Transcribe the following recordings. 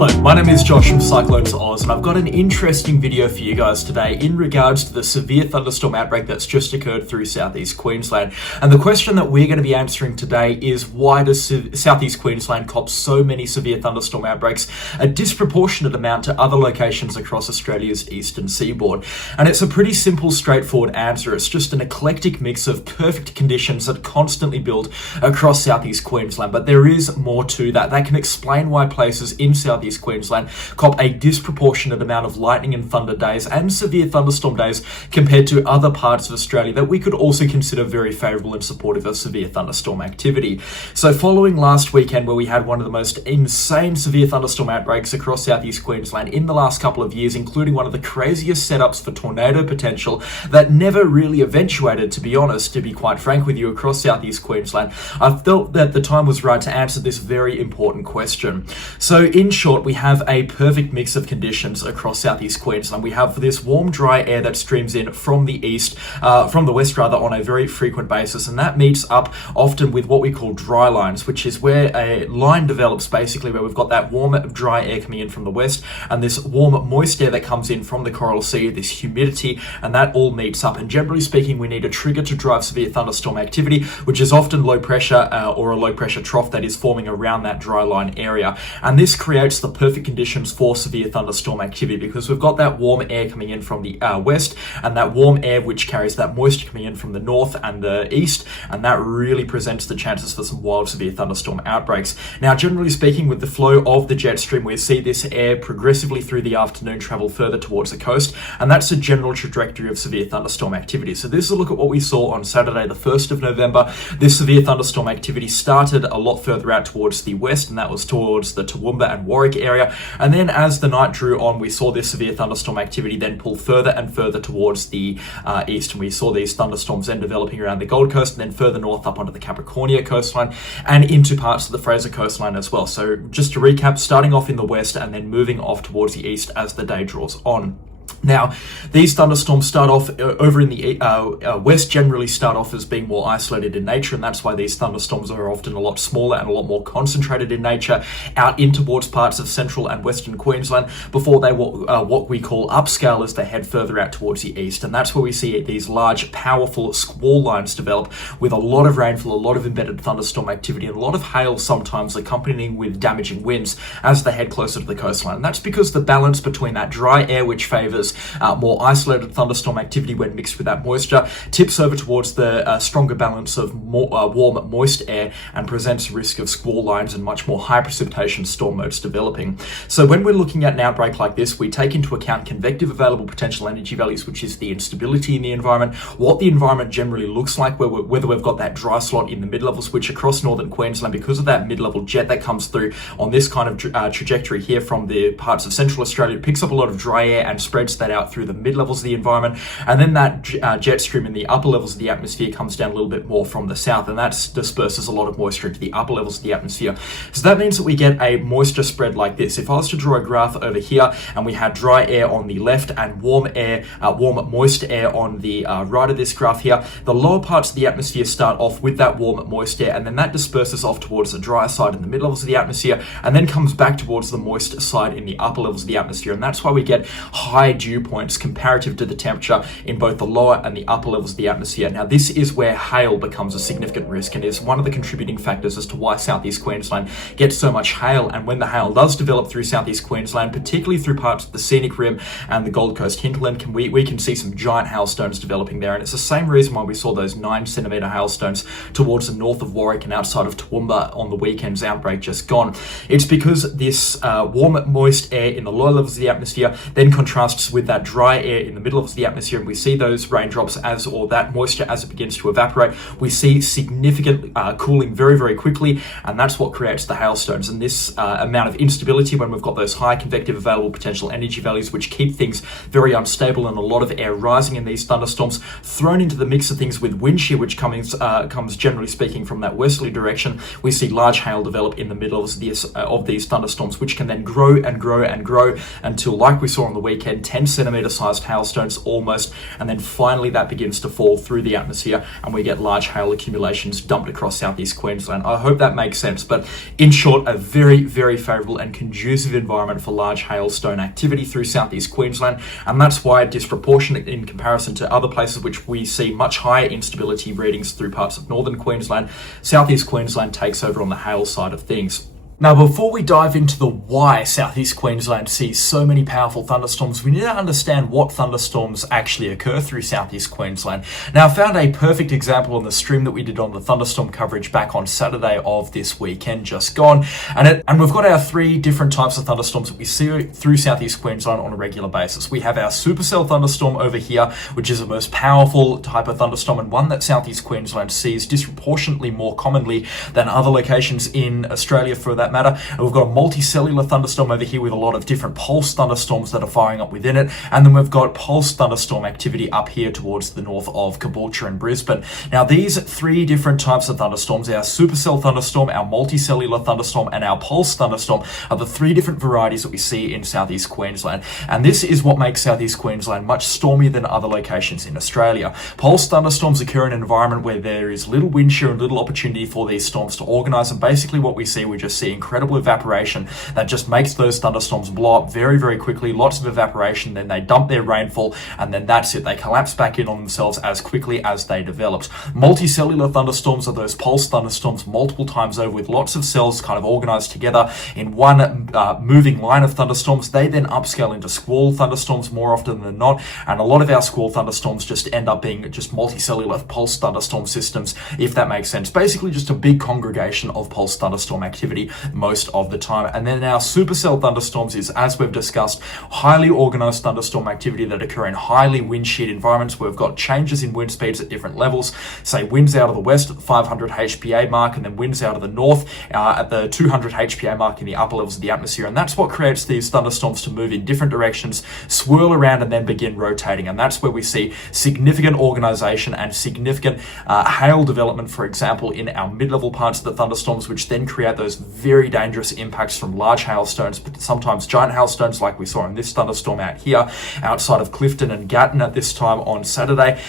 Hello, my name is Josh from CyclonesOZ, and I've got an interesting video for you guys today in regards to the severe thunderstorm outbreak that's just occurred through southeast Queensland. And the question that we're going to be answering today is, why does southeast Queensland cop so many severe thunderstorm outbreaks, a disproportionate amount to other locations across Australia's eastern seaboard? And it's a pretty simple, straightforward answer. It's just an eclectic mix of perfect conditions that constantly build across southeast Queensland. But there is more to that. That can explain why places in southeast Queensland cop a disproportionate amount of lightning and thunder days and severe thunderstorm days compared to other parts of Australia that we could also consider very favourable and supportive of severe thunderstorm activity. So following last weekend, where we had one of the most insane severe thunderstorm outbreaks across southeast Queensland in the last couple of years, including one of the craziest setups for tornado potential that never really eventuated, to be honest, to be quite frank with you, across southeast Queensland, I felt that the time was right to answer this very important question. So in short, we have a perfect mix of conditions across southeast Queensland. We have this warm, dry air that streams in from the east, from the west rather, on a very frequent basis, and that meets up often with what we call dry lines, which is where a line develops basically where we've got that warm, dry air coming in from the west and this warm, moist air that comes in from the Coral Sea, this humidity, and that all meets up. And generally speaking, we need a trigger to drive severe thunderstorm activity, which is often low pressure or a low pressure trough that is forming around that dry line area. And this creates the perfect conditions for severe thunderstorm activity because we've got that warm air coming in from the west and that warm air which carries that moisture coming in from the north and the east, and that really presents the chances for some wild severe thunderstorm outbreaks. Now, generally speaking, with the flow of the jet stream, we see this air progressively through the afternoon travel further towards the coast, and that's a general trajectory of severe thunderstorm activity. So this is a look at what we saw on Saturday, the 1st of November. This severe thunderstorm activity started a lot further out towards the west, and that was towards the Toowoomba and Warwick area. And then as the night drew on, we saw this severe thunderstorm activity then pull further and further towards the east. And we saw these thunderstorms then developing around the Gold Coast and then further north up onto the Capricornia coastline and into parts of the Fraser coastline as well. So just to recap, starting off in the west and then moving off towards the east as the day draws on. Now, these thunderstorms start off over in the west, generally start off as being more isolated in nature, and that's why these thunderstorms are often a lot smaller and a lot more concentrated in nature out in towards parts of central and western Queensland before they what we call upscale as they head further out towards the east. And that's where we see these large, powerful squall lines develop with a lot of rainfall, a lot of embedded thunderstorm activity, and a lot of hail sometimes accompanying with damaging winds as they head closer to the coastline. And that's because the balance between that dry air, which favours more isolated thunderstorm activity when mixed with that moisture, tips over towards the stronger balance of more warm, moist air and presents a risk of squall lines and much more high precipitation storm modes developing. So when we're looking at an outbreak like this, we take into account convective available potential energy values, which is the instability in the environment, what the environment generally looks like, whether we've got that dry slot in the mid-levels, which across northern Queensland, because of that mid-level jet that comes through on this kind of trajectory here from the parts of central Australia, it picks up a lot of dry air and spreads that out through the mid-levels of the environment, and then that jet stream in the upper levels of the atmosphere comes down a little bit more from the south, and that disperses a lot of moisture into the upper levels of the atmosphere. So that means that we get a moisture spread like this. If I was to draw a graph over here and we had dry air on the left and warm moist air on the right of this graph here, the lower parts of the atmosphere start off with that warm moist air, and then that disperses off towards the drier side in the mid-levels of the atmosphere and then comes back towards the moist side in the upper levels of the atmosphere. And that's why we get high dew points comparative to the temperature in both the lower and the upper levels of the atmosphere. Now, this is where hail becomes a significant risk and is one of the contributing factors as to why southeast Queensland gets so much hail. And when the hail does develop through southeast Queensland, particularly through parts of the scenic rim and the Gold Coast hinterland, we can see some giant hailstones developing there. And it's the same reason why we saw those 9-centimetre hailstones towards the north of Warwick and outside of Toowoomba on the weekend's outbreak just gone. It's because this warm, moist air in the lower levels of the atmosphere then contrasts with that dry air in the middle of the atmosphere, and we see those raindrops or that moisture as it begins to evaporate. We see significant cooling very, very quickly, and that's what creates the hailstones. And this amount of instability when we've got those high convective available potential energy values, which keep things very unstable and a lot of air rising in these thunderstorms, thrown into the mix of things with wind shear, which comes generally speaking from that westerly direction, we see large hail develop in the middle of these thunderstorms, which can then grow and grow and grow until, like we saw on the weekend, 10 centimeter sized hailstones almost, and then finally that begins to fall through the atmosphere and we get large hail accumulations dumped across southeast Queensland. I hope that makes sense, but in short, a very, very favourable and conducive environment for large hailstone activity through southeast Queensland, and that's why disproportionate in comparison to other places which we see much higher instability readings through parts of northern Queensland, southeast Queensland takes over on the hail side of things. Now, before we dive into the why southeast Queensland sees so many powerful thunderstorms, we need to understand what thunderstorms actually occur through southeast Queensland. Now, I found a perfect example on the stream that we did on the thunderstorm coverage back on Saturday of this weekend just gone, and we've got our 3 different types of thunderstorms that we see through southeast Queensland on a regular basis. We have our supercell thunderstorm over here, which is the most powerful type of thunderstorm and one that southeast Queensland sees disproportionately more commonly than other locations in Australia for that matter. And we've got a multicellular thunderstorm over here with a lot of different pulse thunderstorms that are firing up within it, and then we've got pulse thunderstorm activity up here towards the north of Caboolture and Brisbane. Now, these 3 different types of thunderstorms, our supercell thunderstorm, our multicellular thunderstorm, and our pulse thunderstorm, are the 3 different varieties that we see in southeast Queensland, and this is what makes southeast Queensland much stormier than other locations in Australia. Pulse thunderstorms occur in an environment where there is little wind shear and little opportunity for these storms to organise, and basically what we just see incredible evaporation that just makes those thunderstorms blow up very, very quickly. Lots of evaporation, then they dump their rainfall, and then that's it. They collapse back in on themselves as quickly as they developed. Multicellular thunderstorms are those pulse thunderstorms multiple times over with lots of cells kind of organized together in one moving line of thunderstorms. They then upscale into squall thunderstorms more often than not, and a lot of our squall thunderstorms just end up being just multicellular pulse thunderstorm systems, if that makes sense. Basically just a big congregation of pulse thunderstorm activity most of the time. And then our supercell thunderstorms is, as we've discussed, highly organized thunderstorm activity that occur in highly wind sheared environments where we've got changes in wind speeds at different levels. Say winds out of the west at the 500 HPA mark, and then winds out of the north at the 200 HPA mark in the upper levels of the atmosphere. And that's what creates these thunderstorms to move in different directions, swirl around, and then begin rotating. And that's where we see significant organization and significant hail development, for example, in our mid-level parts of the thunderstorms, which then create those very dangerous impacts from large hailstones, but sometimes giant hailstones like we saw in this thunderstorm out here outside of Clifton and Gatton at this time on Saturday.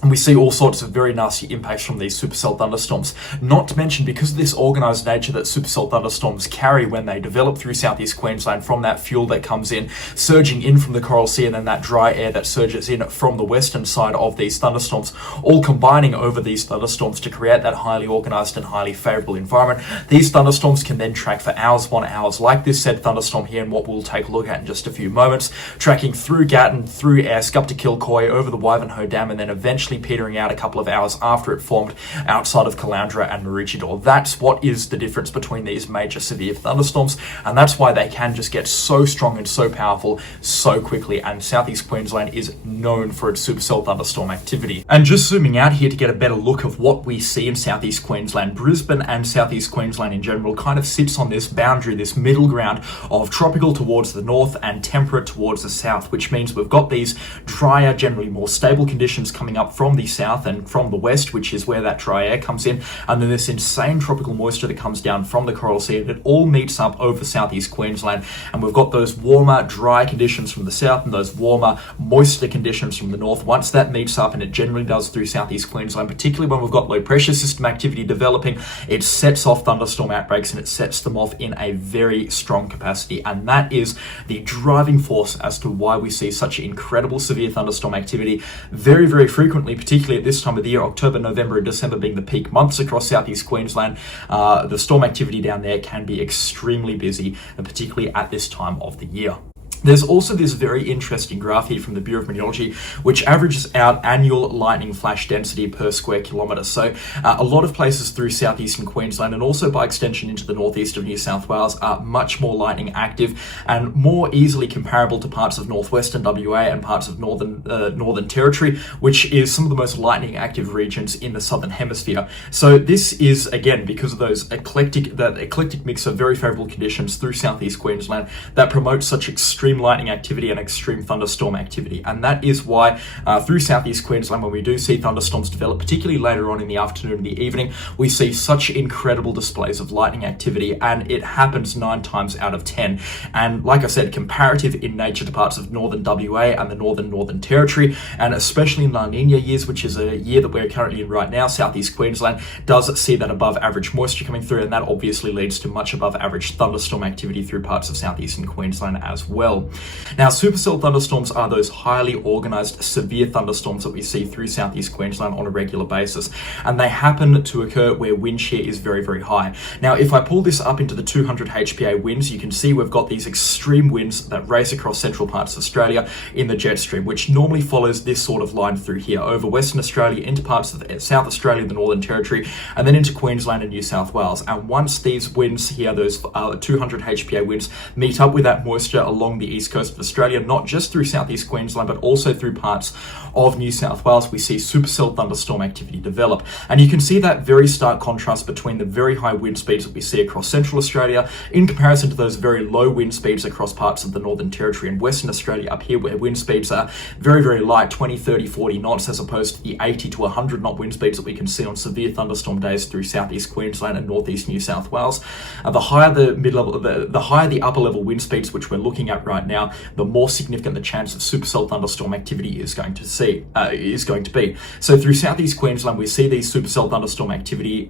And we see all sorts of very nasty impacts from these supercell thunderstorms. Not to mention, because of this organised nature that supercell thunderstorms carry when they develop through southeast Queensland from that fuel that comes in, surging in from the Coral Sea, and then that dry air that surges in from the western side of these thunderstorms, all combining over these thunderstorms to create that highly organised and highly favourable environment. These thunderstorms can then track for hours upon hours, like this said thunderstorm here, and what we'll take a look at in just a few moments, tracking through Gatton, through Esk, up to Kilcoy, over the Wivenhoe Dam, and then eventually petering out a couple of hours after it formed outside of Caloundra and Maroochydore. That's what is the difference between these major severe thunderstorms, and that's why they can just get so strong and so powerful so quickly, and southeast Queensland is known for its supercell thunderstorm activity. And just zooming out here to get a better look of what we see in southeast Queensland, Brisbane and southeast Queensland in general kind of sits on this boundary, this middle ground of tropical towards the north and temperate towards the south, which means we've got these drier, generally more stable conditions coming up from the south and from the west, which is where that dry air comes in, and then this insane tropical moisture that comes down from the Coral Sea, and it all meets up over southeast Queensland, and we've got those warmer, dry conditions from the south and those warmer, moister conditions from the north. Once that meets up, and it generally does through southeast Queensland, particularly when we've got low pressure system activity developing, it sets off thunderstorm outbreaks, and it sets them off in a very strong capacity, and that is the driving force as to why we see such incredible severe thunderstorm activity very, very frequently, particularly at this time of the year, October, November, and December being the peak months across southeast Queensland. The storm activity down there can be extremely busy, and particularly at this time of the year. There's also this very interesting graph here from the Bureau of Meteorology, which averages out annual lightning flash density per square kilometre. So a lot of places through southeastern Queensland, and also by extension into the northeast of New South Wales, are much more lightning active and more easily comparable to parts of northwestern WA and parts of Northern Territory, which is some of the most lightning active regions in the southern hemisphere. So this is, again, because of those eclectic mix of very favourable conditions through southeast Queensland that promote such extreme extreme lightning activity and extreme thunderstorm activity. And that is why through southeast Queensland, when we do see thunderstorms develop, particularly later on in the afternoon and the evening, we see such incredible displays of lightning activity, and it happens 9 times out of 10. And like I said, comparative in nature to parts of northern WA and the Northern Territory, and especially in La Nina years, which is a year that we're currently in right now, southeast Queensland does see that above average moisture coming through, and that obviously leads to much above average thunderstorm activity through parts of southeastern Queensland as well. Now, supercell thunderstorms are those highly organised severe thunderstorms that we see through southeast Queensland on a regular basis, and they happen to occur where wind shear is very, very high. Now, if I pull this up into the 200 HPA winds, you can see we've got these extreme winds that race across central parts of Australia in the jet stream, which normally follows this sort of line through here over Western Australia into parts of South Australia, the Northern Territory, and then into Queensland and New South Wales. And once these winds here, those 200 HPA winds, meet up with that moisture along the east coast of Australia, not just through southeast Queensland, but also through parts of New South Wales, we see supercell thunderstorm activity develop. And you can see that very stark contrast between the very high wind speeds that we see across central Australia in comparison to those very low wind speeds across parts of the Northern Territory and Western Australia up here, where wind speeds are very, very light, 20, 30, 40 knots, as opposed to the 80 to 100 knot wind speeds that we can see on severe thunderstorm days through southeast Queensland and northeast New South Wales. The higher the mid-level, the higher the upper level wind speeds, which we're looking at right now, the more significant the chance of supercell thunderstorm activity is going to be. So through southeast Queensland, we see these supercell thunderstorm activity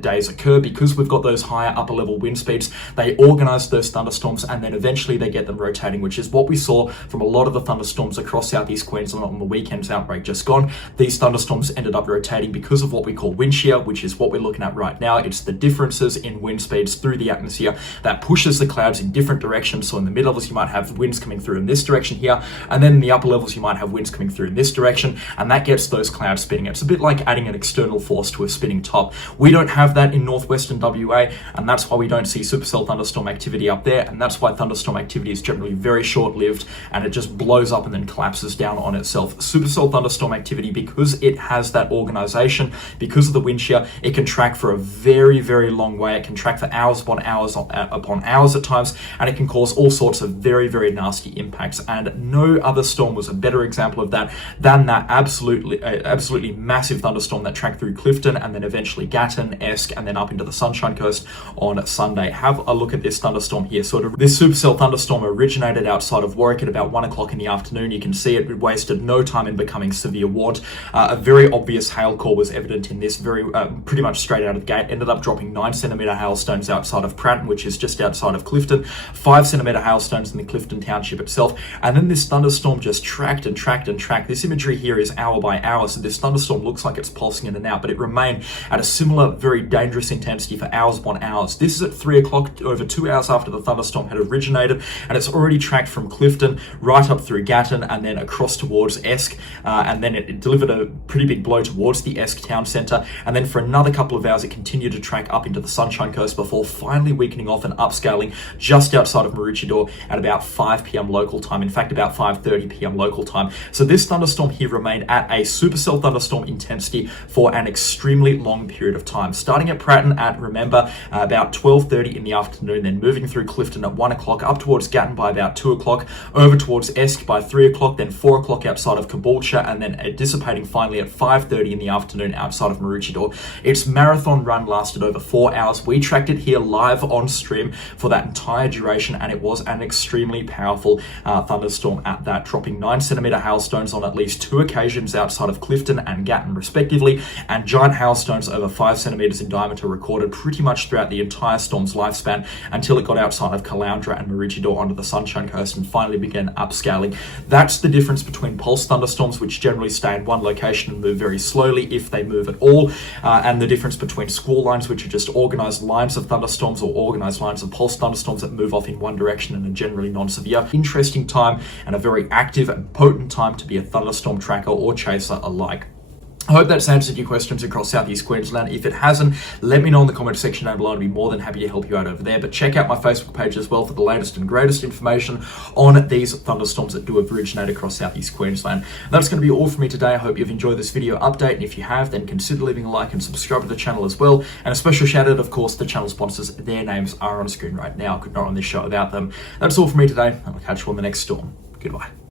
days occur because we've got those higher upper level wind speeds. They organise those thunderstorms, and then eventually they get them rotating, which is what we saw from a lot of the thunderstorms across southeast Queensland on the weekend's outbreak just gone. These thunderstorms ended up rotating because of what we call wind shear, which is what we're looking at right now. It's the differences in wind speeds through the atmosphere that pushes the clouds in different directions. So in the mid levels, you might have winds coming through in this direction here, and then in the upper levels, you might have winds coming through in this direction, and that gets those clouds spinning. It's a bit like adding an external force to a spinning top. We don't have that in northwestern WA, and that's why we don't see supercell thunderstorm activity up there, and that's why thunderstorm activity is generally very short-lived, and it just blows up and then collapses down on itself. Supercell thunderstorm activity, because it has that organization, because of the wind shear, it can track for a very, very long way. It can track for hours upon hours at times, and it can cause all sorts of very, very nasty impacts. And no other storm was a better example of that than that absolutely massive thunderstorm that tracked through Clifton and then eventually Gatton, Esk, and then up into the Sunshine Coast on Sunday. Have a look at this thunderstorm here. This supercell thunderstorm originated outside of Warwick at about 1 o'clock in the afternoon. You can see it wasted no time in becoming severe warned. A very obvious hail core was evident in this, pretty much straight out of the gate. Ended up dropping 9cm hailstones outside of Pratton, which is just outside of Clifton, 5cm hailstones in the Clifton township itself, and then this thunderstorm just tracked and tracked and tracked. This imagery here is hour by hour, so this thunderstorm looks like it's pulsing in and out, but it remained at a similar, very dangerous intensity for hours upon hours. This is at 3 o'clock, over 2 hours after the thunderstorm had originated, and it's already tracked from Clifton right up through Gatton and then across towards Esk, and then it delivered a pretty big blow towards the Esk town centre, and then for another couple of hours it continued to track up into the Sunshine Coast before finally weakening off and upscaling just outside of Maroochydore at about 5 p.m. local time, in fact about 5:30 p.m. local time. So this thunderstorm here remained at a supercell thunderstorm intensity for an extremely long period of time, starting at Pratton at, remember, about 12:30 in the afternoon, then moving through Clifton at 1 o'clock, up towards Gatton by about 2 o'clock, over towards Esk by 3 o'clock, then 4 o'clock outside of Caboolture, and then dissipating finally at 5:30 in the afternoon outside of Maroochydore. Its marathon run lasted over 4 hours. We tracked it here live on stream for that entire duration, and it was an extremely powerful thunderstorm at that, dropping 9cm hailstones on at least 2 occasions outside of Clifton and Gatton respectively, and giant hailstones over 5cm in diameter recorded pretty much throughout the entire storm's lifespan until it got outside of Caloundra and Maroochydore onto the Sunshine Coast and finally began upscaling. That's the difference between pulse thunderstorms, which generally stay in one location and move very slowly if they move at all, and the difference between squall lines, which are just organized lines of thunderstorms, or organized lines of pulse thunderstorms that move off in one direction and are generally non-severe. Interesting time and a very active and potent time to be a thunderstorm tracker or chaser alike. I hope that's answered your questions across Southeast Queensland. If it hasn't, let me know in the comment section down below. I'd be more than happy to help you out over there. But check out my Facebook page as well for the latest and greatest information on these thunderstorms that do originate across Southeast Queensland. That's going to be all from me today. I hope you've enjoyed this video update. And if you have, then consider leaving a like and subscribe to the channel as well. And a special shout out, of course, to the channel sponsors. Their names are on screen right now. I could not run this show without them. That's all from me today. I'll catch you on the next storm. Goodbye.